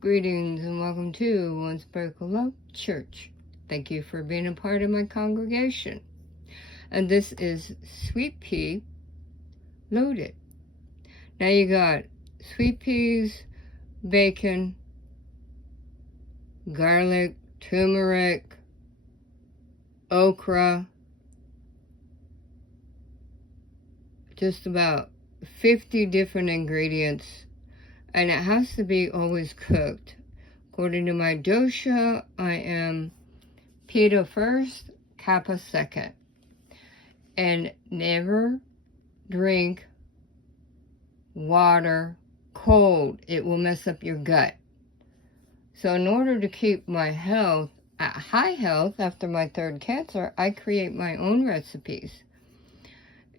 Greetings and welcome to One Sparkle Love Church. Thank you for being a part of my congregation. And this is sweet pea loaded. Now you got sweet peas, bacon, garlic, turmeric, okra, just about 50 different ingredients. And it has to be always cooked. According to my dosha, I am Pitta first, Kapha second. And never drink water cold. It will mess up your gut. So in order to keep my health at high health after my third cancer, I create my own recipes.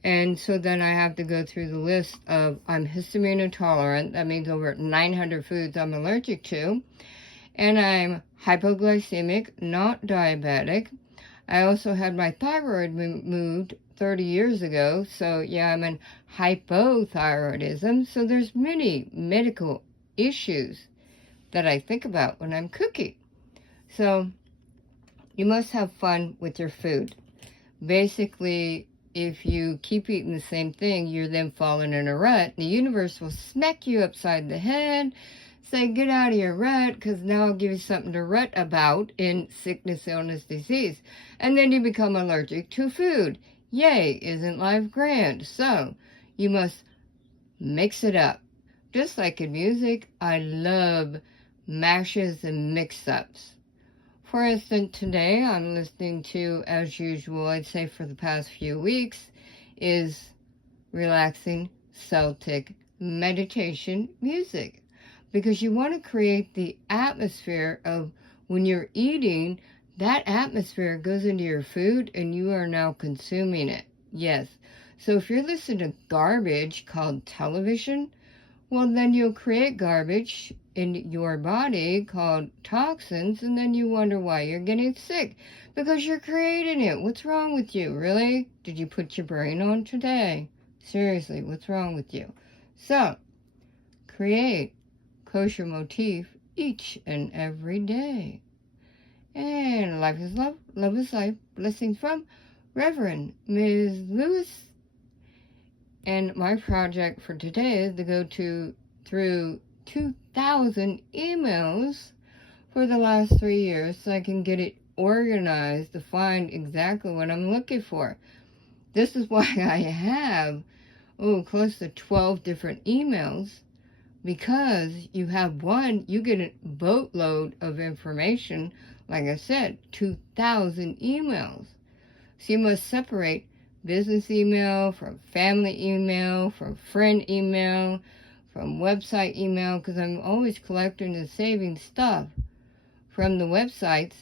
And so then I have to go through the list of, I'm histamine intolerant. That means over 900 foods I'm allergic to. And I'm hypoglycemic, not diabetic. I also had my thyroid removed 30 years ago. So yeah, I'm in hypothyroidism. So there's many medical issues that I think about when I'm cooking. So you must have fun with your food. Basically, if you keep eating the same thing, you're then falling in a rut. The universe will smack you upside the head, say, get out of your rut, because now I'll give you something to rut about in sickness, illness, disease. And then you become allergic to food. Yay, isn't life grand? So you must mix it up. Just like in music, I love mashes and mix-ups. For instance, today I'm listening to, as usual, I'd say for the past few weeks, is relaxing Celtic meditation music. Because you want to create the atmosphere of when you're eating, that atmosphere goes into your food and you are now consuming it. Yes. So if you're listening to garbage called television, well, then you'll create garbage in your body called toxins, and then you wonder why you're getting sick. Because you're creating it. What's wrong with you? Really? Did you put your brain on today? Seriously, what's wrong with you? So, create kosher motif each and every day. And life is love, love is life. Blessings from Reverend Ms. Lewis. And my project for today is to go through 2,000 emails for the last 3 years so I can get it organized to find exactly what I'm looking for. This is why I have, close to 12 different emails, because you have one, you get a boatload of information. Like I said, 2,000 emails. So you must separate business email from family email, from friend email, from website email, because I'm always collecting and saving stuff from the websites.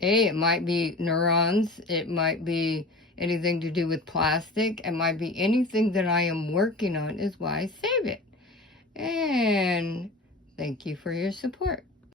It might be neurons, it might be anything to do with plastic, it might be anything that I am working on is why I save it. And thank you for your support.